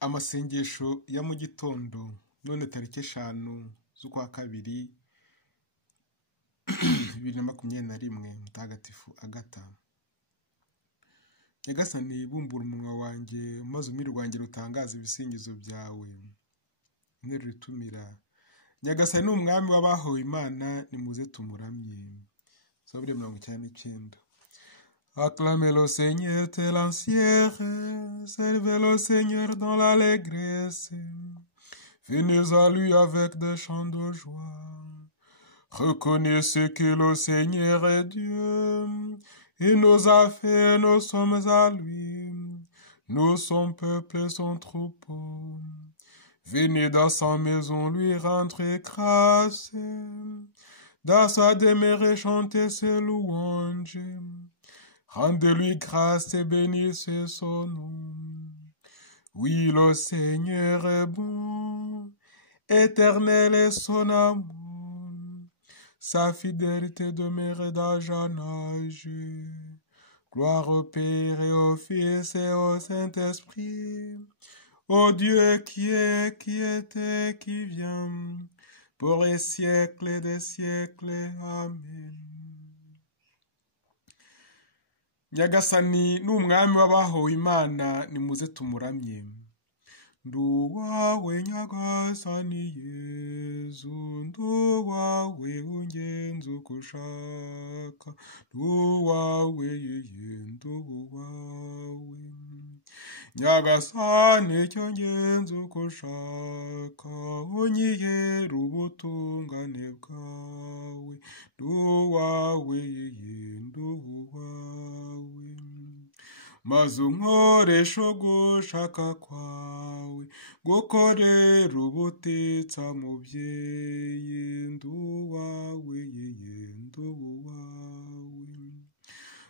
Amasengesho ya mu gitondo none tariki 5 z'ukwa kabiri 2021 Mutagatifu Agata. Nyagasani bumbura umunwa wanjye maze umiri rwanjye rutangaza ibisingizo byawe. Interuro itumira. Nyagasani ni umwami w'abahowe Imana, nimuze tumuramye. Zaburi 99. Acclamez le Seigneur tel l'ancienne, servez le Seigneur dans l'allégresse. Venez à lui avec des chants de joie. Reconnaissez que le Seigneur est Dieu, et nos affaires, nous sommes à lui. Nous, son peuple et son troupeau. Venez dans sa maison lui rendre grâce. Dans sa demeure chanter ses louanges. Rendez-lui grâce et bénissez son nom. Oui, le Seigneur est bon, éternel est son amour. Sa fidélité demeure d'âge en âge. Gloire au Père et au Fils et au Saint-Esprit, au Dieu qui est, qui était, qui vient, pour les siècles des siècles. Amen. Nyagasani ni umwami w'abahowe Imana, nimuze tumuramye. Nduwawe Nyagasani Yezu, nduwawe ungenza uko ushaka, nduwawe yeye nduwawe. Nyagasani cyo ngenza uko ushaka, unyihera ubutungane bwawe, nduwawe yeye nduwawe. Maze unkoresha gushaka kwawe, gukorera ubutetsa mubyeyi, nduwawe yeye nduwawe.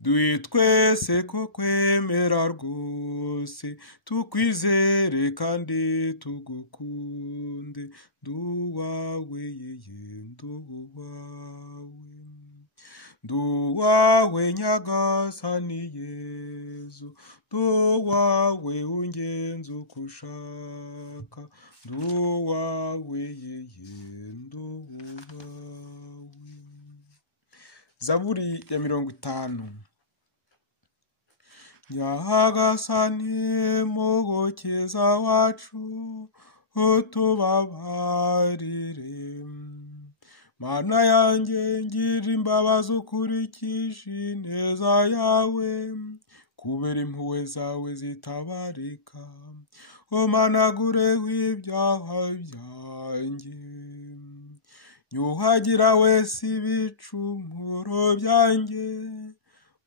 Duhe twese ko kwemera rwose, tukwizere kandi tugukunde, nduwawe yeye nduwawe. Nduwawe Nyagasani Yezu, nduwawe ungenza uko ushaka, nduwawe yeye nduwawe. Zaburi ya 50. Nyagasani mugukiza wacu, utubabarire. Mana yanjye ngira imbabazi ukurikije ineza yawe, kubera impuhwe zawe zitabarika, umanagureho ibyaha byanjye. Nyuhagira wese ibicumuro byanjye,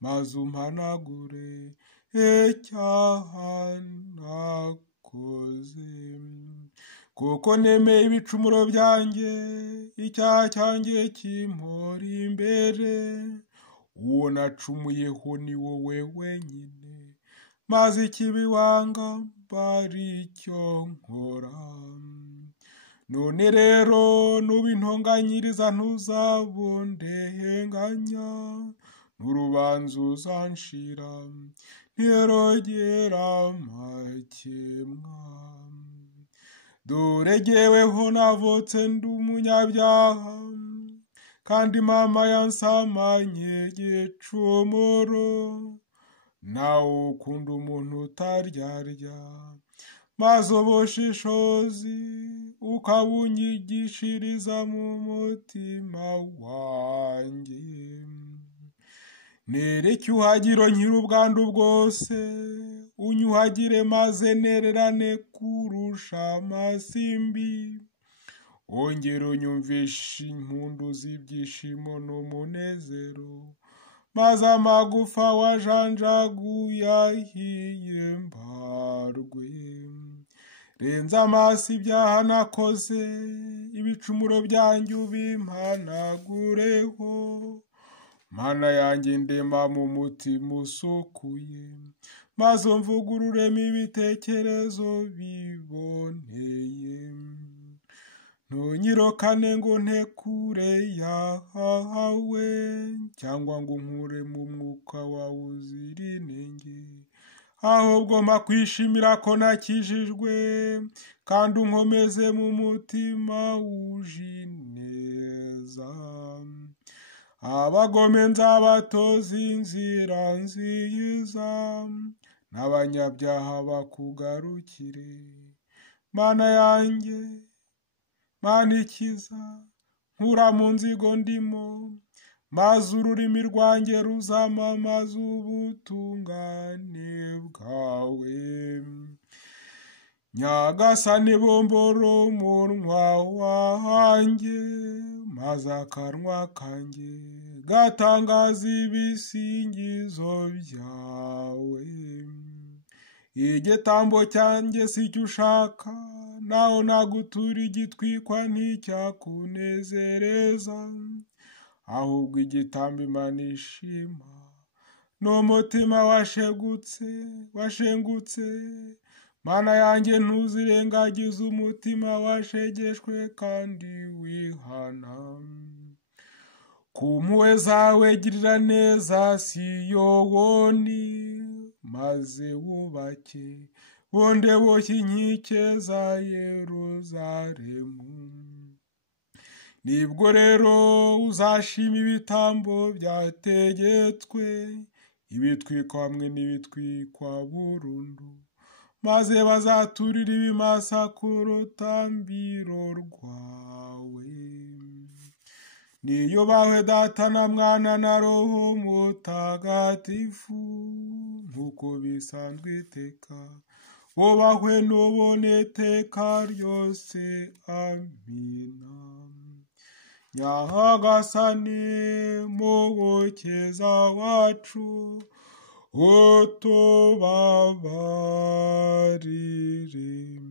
maze umpanagure icyaha nakoze. Kuko nemeye ibicumuro byanjye, icyaha cyanjye kimpora imbere. Uwo nacumuyeho ni wowe wenyine, maze ikibi wanga bari cyo nkora. None rero nubintonganyiriza ntuzabundehenganya, n'urubanza uzanshira ntirogera amakemwa. Dore jyeweho navutse ndi umunyabyaha, kandi mama yansamanye igicumuro. Nawe ukunda umuntu utaryarya, maze ubushishozi ukabunyigishiriza mu mutima wanjye. Nereke icyuhagiro nkiri ubwandu bwose, unyuhagire maze nererane kurusha amasimbi. Wongere unyumvishe impundu z'ibyishimo n'umunezero, maze amagufa wajanjaguye ahimbarwe. Renza amaso ibyaha nakoze, ibicumuro byanjye ubimpanagureho. Mana yanjye ndema mu mutima usukuye, maze umvugururemo ibitekerezo biboneye. Ntunyirukane ngo ntekure yahawe, cyangwa ngo unkure mu mwuka wawe uzira inenge. ahubwo mpa kwishimira ko nakijijwe, kandi unkomeze mu mutima wuje ineza. Abagome nzabatoza inzira nziza, n'abanyabyaha bakugarukire. Mana yanjye, Mana ikiza, nkura mu nzigo ndimo, maze ururimi rwanjye ruzamamaza ubutungane bwawe. Nyagasani bumbura umunwa wanjye, maze akanwa kanjye gatangaza ibisingizo byawe. Igitambo cyanjye si cyo ushaka, naho nagutura igitwikwa nticyakunezereza, ahubwo igitambo Imana ishima n'umutima washengutse. Mana yanjye, ntuzirengagize umutima washegeshwe kandi wihana. Ku mpuhwe zawe girira neza Siyoni, maze wubake bonde boshye inkike za Yeruzalemu. Nibwo rero uzashima ibitambo byategetswe, ibitwikwa hamwe n'ibitwikwa burundu, maze bazaturira ibimasa ku rutambiro rwawe. Niyubahwe Data na Mwana na Roho Mutagatifu, nk'uko bisanzwe iteka, wubahwe n'ubone iteka ryose. Amina. Nyagasani Mukiza wacu, utubabarire.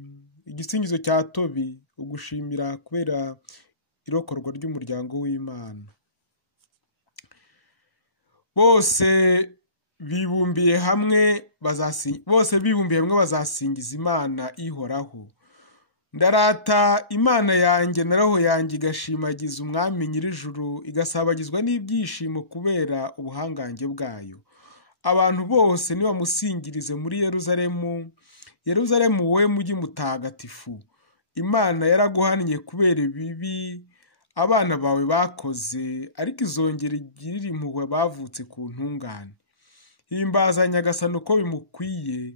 Igisingizo cya Tobi, ugushimira kubera irokorwa ry'umuryango w'Imana. Bose bibumbiye hamwe bazasingiza Imana ihoraho. Ndarata Imana yanjye na roho yanjye igashimagiza Umwami Nyir'ijuru, igasabagizwa n'ibyishimo kubera ubuhangange bwayo. Abantu bose nibamusingirize muri Yeruzalemu. Yeruzalemu, wowe mujyi mutagatifu, Imana yaraguhannye kubera ibibi abana bawe bakoze, ariko izongera igirira impuhwe bavutse ku ntungane. Himbaza Nyagasani uko bimukwiye,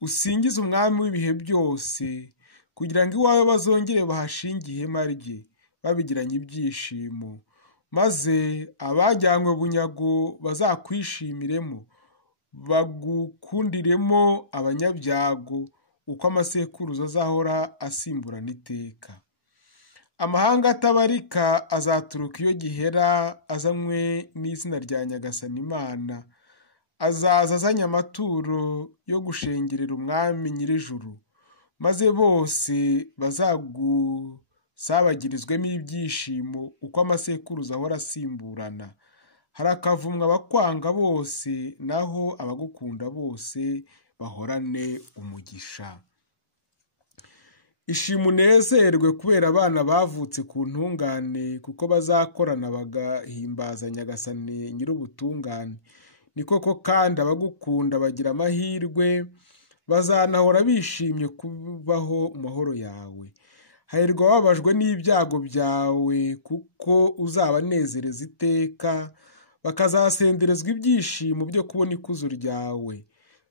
usingize Umwami w'ibihe byose, kugira ngo iwawe bazongere bahashinge ihema rye, babigiranye ibyishimo. Maze abajyanywe bunyago bazakwishimiremo, bagukundiremo abanyabyago, uko amasekuruza azahora asimburana iteka. Amahanga atabarika azaturuka iyo gihera, azanywe n'izina rya Nyagasani Imana. Azaza azanye amaturo yo gushengerera Umwami Nyir'ijuru, maze bose bazagusabagirizwemo ibyishimo, uko amasekuruza ahora asimburana. Harakavumwa abakwanga bose, naho abagukunda bose bahorane umugisha. Ishima unezerwe kubera abana bavutse ku ntungane, kuko bazakorana bagahimbaza Nyagasani Nyir'ubutungane. Ni koko kandi abagukunda bagira amahirwe, bazanahora bishimye kubaho mu mahoro yawe. Hahirwa ababajwe n'ibyago byawe, kuko uzabanezereza iteka, bakazasenderezwa ibyishimo byo kubona ikuzo ryawe.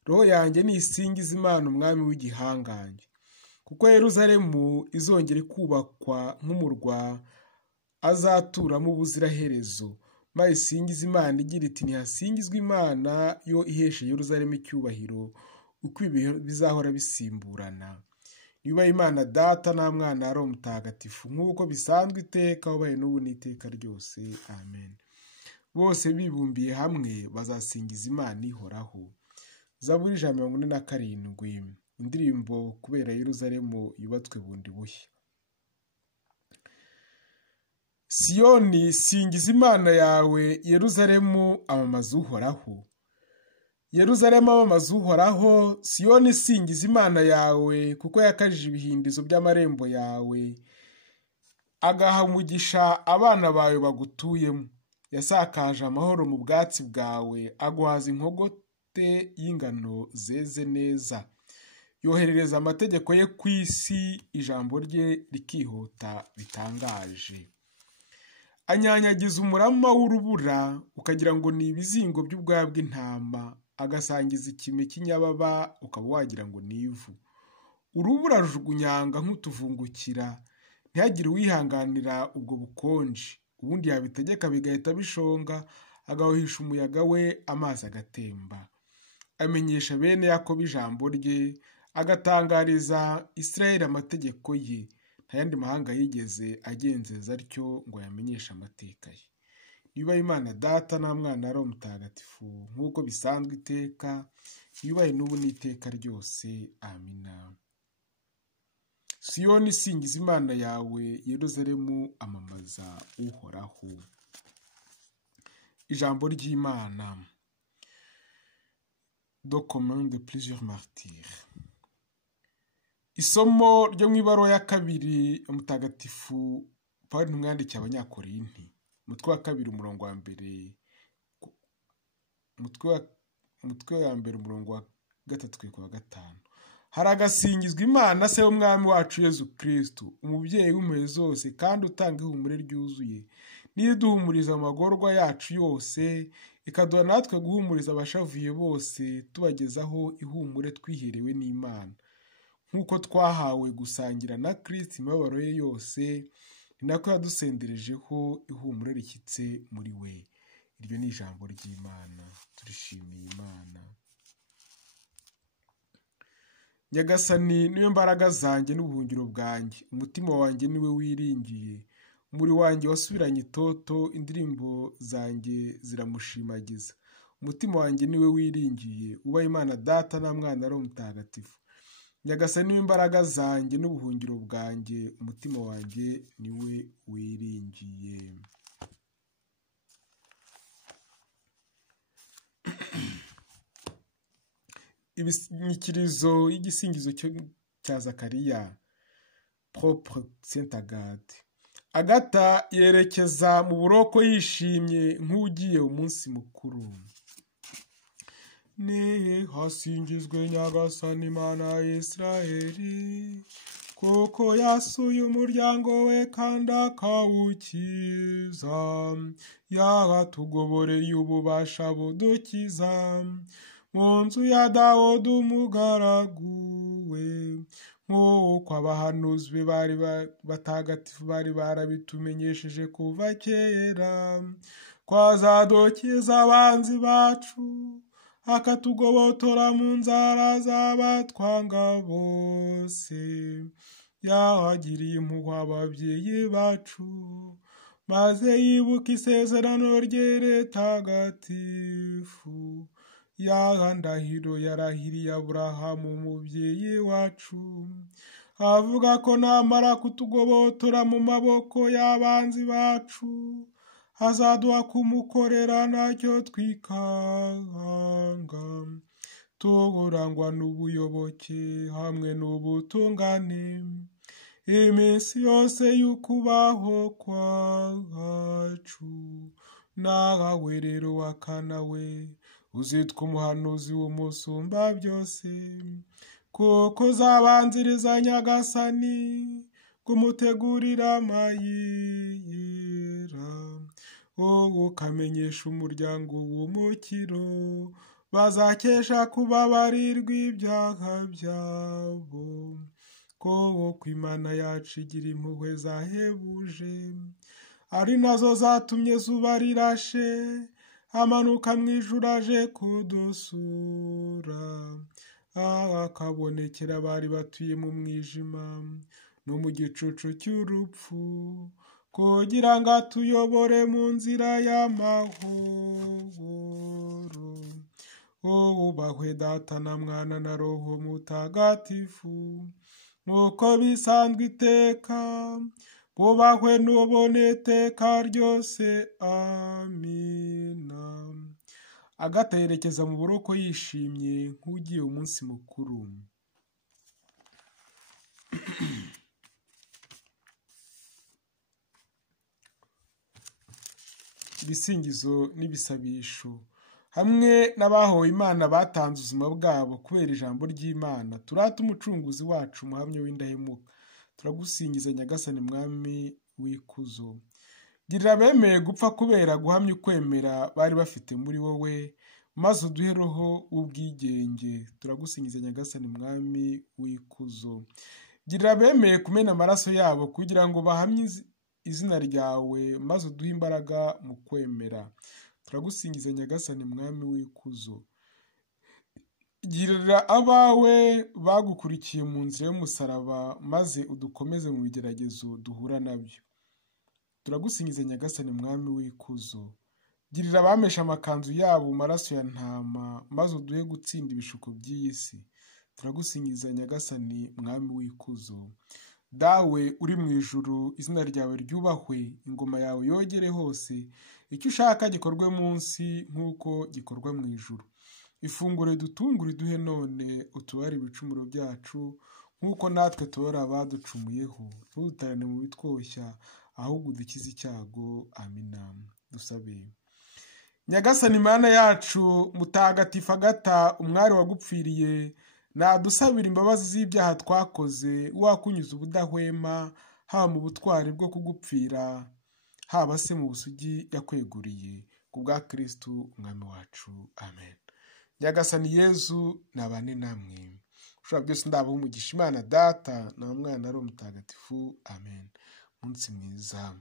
Roho yanjye nisingiza Imana Umwami w'igihangange, kuko Yeruzalemu izongera kubakwa nk'umurwa azaturamo ubuziraherezo. Maze isingiza Imana igira iti, ntihasingizwe Imana yo ihesha Yeruzalemu icyubahiro, uko ibihe bizahora bisimburana. Yubahe Imana Data na Mwana na Roho Mutagatifu, nk'uko bisanzwe iteka, ubahe n'ubu n'iteka ryose. Amen. Bose bibumbiye hamwe bazasingiza Imana ihoraho. Zaburi 147. Indirimbo kubera Yeruzalemu yubatswe bundi bushya. Siyoni, singiza Imana yawe, Yeruzalemu amamaza uhoraho. Yeruzalemu amamaza uhoraho, Siyoni singiza Imana yawe, kuko yakajije ibihindizo by'amarembo yawe, agaha umugisha abana bawe bagutuyemo. Yasakaje amahoro mu bwatsi bwawe, aguhaza inkogote afite y'ingano zeze neza. Yoherereza amategeko ye ku isi, ijambo rye rikihuta bitangaje. Anyanyagiza umurama w'urubura ukagira ngo ni ibizingo by'ubwoya bw'intama, agasangiza ikime cy'inyababa ukaba wagira ngo ni ivu. Urubura rujugunyanga nk'utuvungukira, ntihagire uwihanganira ubwo bukonje, ubundi yabitegeka bigahita bishonga, agahuhisha umuyaga we amazi agatemba. Amenyesha bene Yakobo ijambo rye, agatangariza Isirayeli amategeko ye. Nta yandi mahanga yigeze agenzeza atyo ngo yamenyeshe amateka ye. Yubahe Imana Data na Mwana na Roho Mutagatifu, nk'uko bisanzwe iteka, yubahe n'ubu n'iteka ryose. Amina. Siyoni isingiza Imana yawe, Yeruzalemu amamaza Uhoraho. Ijambo ry'Imana. Document de plusieurs martyrs. Isomo ryo mu ibaruwa ya kabiri Mutagatifu Pawulo umwandikiye Abanyakorinti, umutwe wa kabiri umurongo wa mbere, umutwe wa mbere umurongo wa gatatu kugeza ku wa gatanu. Haragasingizwa Imana se w'Umwami wacu Yezu Kristo, umubyeyi w'impuhwe zose kandi utanga ihumure ryuzuye, niyo iduhumuriza amagorwa yacu yose, ikaduha natwe guhumuriza abashavuye bose, tubagezaho ihumure twiherewe n'Imana. Nk'uko twahawe gusangira na Kristo imibabaro ye yose, ni nako yadusenderejeho ihumure rishyitse muri we. Iryo ni ijambo ry'Imana. Turishimiye Imana. Nyagasani niwe mbaraga zanjye n'ubuhungiro bwanjye, umutima wanjye niwe wiringiye. Umubiri wanjye wasubiranye itoto, indirimbo zanjye ziramushimagiza. Umutima wanjye niwe wiringiye, ubaha Imana Data na Mwana na Roho Mutagatifu. Nyagasani niwe mbaraga zanjye n'ubuhungiro bwanjye, umutima wanjye niwe wiringiye. Inyikirizo y'igisingizo cya Zakariya, propre Saint Agathe. Agata yerekeza mu buroko yishimye nk'ugiye umunsi mukuru. Ni hasingizwe Nyagasani Imana ya Isirayeli, kuko yasuye umuryango we kandi akawukiza. Yatugoboreye ububasha budukiza mu nzu ya Dawudi umugaragu we, nk'uko abahanuzi be batagatifu bari barabitumenyesheje kuva kera, kwazadukiza abanzi bacu, akatugobotora mu nzara z'abatwanga bose. Yahagiriye impuhwe ababyeyi bacu, maze yibuka isezerano rye ritagatifu. Ya ndahiro yarahiriye Aburahamu umubyeyi wacu, avuga ko namara kutugobotora mu maboko y'abanzi bacu, azaduha kumukorera ntacyo twikanga, turangwa n'ubuyoboke hamwe n'ubutungane iminsi yose y'ukubaho kwacu. Nawe rero wakana we, uzitwa umuhanuzi w'umusumba byose, kuko uzabanziriza Nyagasani kumutegurira amayira, ukamenyesha umuryango w'umukiro, bazakesha kubabarirwa ibyaha byabo. Kuko Imana yacu igira impuhwe zahebuje, ari nazo zatumye zuba rirashe amanuka mu ijuru aje kudusura, akabonekera abari batuye mu mwijima no mu gicucu cy'urupfu, kugira ngo atuyobore mu nzira y'amahoro. Ubahwe Data na Mwana na Roho Mutagatifu, nk'uko bisanzwe iteka, bubahwe n'ubone iteka ryose. Amina. Agata yerekeza mu buroko yishimye nk'ugiye umunsi mukuru. Ibisingizo n'ibisabisho. hamwe n'abahowe Imana batanze ubuzima bwabo kubera ijambo ry'Imana, turate umucunguzi wacu umuhamya w'indahemuka. Turagusingiza Nyagasani mwami w'ikuzo. Girira abemeye gupfa kubera guhamya ukwemera bari bafite muri wowe, maze uduhe roho w'ubwigenge. Turagusingiza Nyagasani mwami w'ikuzo. Girira abemeye kumena amaraso yabo kugira ngo bahamye izina ryawe, maze uduhe imbaraga mu kwemera. Turagusingiza Nyagasani mwami w'ikuzo. Girira abawe bagukurikiye mu nzira y'umusaraba, maze udukomeze mu bigeragezo duhura nabyo. Turagusingiza Nyagasani mwami w'ikuzo. Girira abamesha amakanzu yabo mu maraso ya ntama, maze uduhe gutsinda ibishuko by'iyi si. Turagusingiza Nyagasani mwami w'ikuzo. Dawe uri mu ijuru, izina ryawe ryubahwe, ingoma yawe yogere hose, icyo ushaka gikorwe munsi nk'uko gikorwa mu ijuru. Ifunguro ridutungure duhe none, utubare ibicumuro byacu nk'uko natwe tubara abaducumuyeho, ntudutarane mu bitwoshya, ahubwo udukize icyago. Amina. Dusabe. Nyagasani Mana yacu mutagatifu Agata, umwari wagupfiriye, nadusabira imbabazi z'ibyaha twakoze, wakunyuza ubudahwema, haba mu butwari bwo kugupfira, haba se mu busugi yakweguriye, ku bwa Kristu umwami wacu. Amen. Nyagasani Yezu nabane namwe. Ushobora byose ndabaha umugisha Imana Data na Mwana na Roho Mutagatifu. Amen. Munsi mwiza.